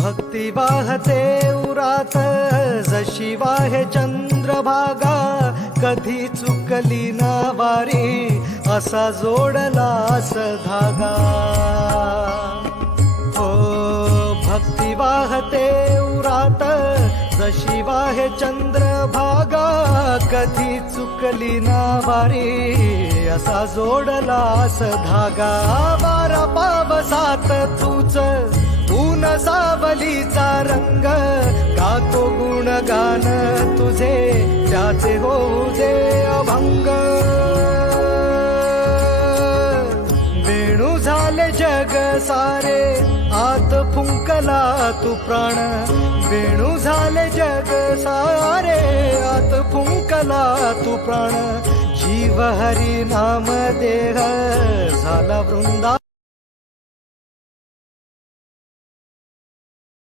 भक्ती वाहते उरात जशी वाहे चंद्रभागा, कधी चुकली ना वारी असा जोडलास धागा. हो भक्ती वाहते उरात जशी वाहे चंद्रभागा, कधी चुकली ना वारी असा जोडलास धागा. वारा पावसात तूच ऊन सावलीचा रंग, गातो गुणगान तुझे त्याचे होऊ दे अभंग. वेणू झाले जग सारे आत फुंकला तू प्राण, वेणू झाले जग सारे आत फुंकला तू प्राण. जीव हरी नाम देह झाला वृंदा